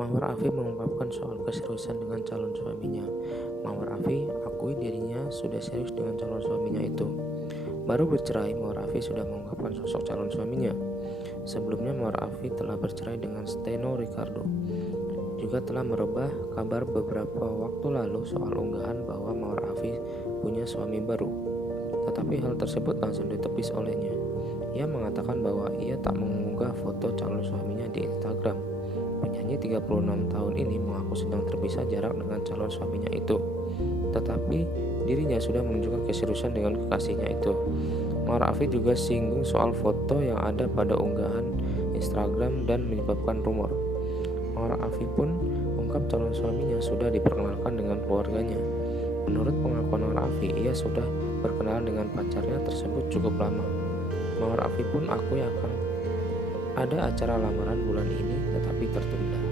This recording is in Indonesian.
Mawar Afi mengungkapkan soal keseriusan dengan calon suaminya. Mawar Afi akui dirinya sudah serius dengan calon suaminya itu. Baru bercerai, Mawar Afi sudah mengungkapkan sosok calon suaminya. Sebelumnya Mawar Afi telah bercerai dengan Steno Ricardo. Juga telah merubah kabar beberapa waktu lalu soal unggahan bahwa Mawar Afi punya suami baru. Tetapi hal tersebut langsung ditepis olehnya. Ia mengatakan bahwa ia tak mengunggah foto calon suaminya di Instagram. Penyanyi 36 tahun ini mengaku sedang terpisah jarak dengan calon suaminya itu. Tetapi dirinya sudah menunjukkan keseriusan dengan kekasihnya itu. Mawar Afi juga singgung soal foto yang ada pada unggahan Instagram dan menyebabkan rumor. Mawar Afi pun ungkap calon suaminya sudah diperkenalkan dengan keluarganya. Menurut pengakuan Mawar Afi, ia sudah berkenalan dengan pacarnya tersebut cukup lama. Mawar Afi pun akui akan ada acara lamaran bulan ini tetapi tertunda.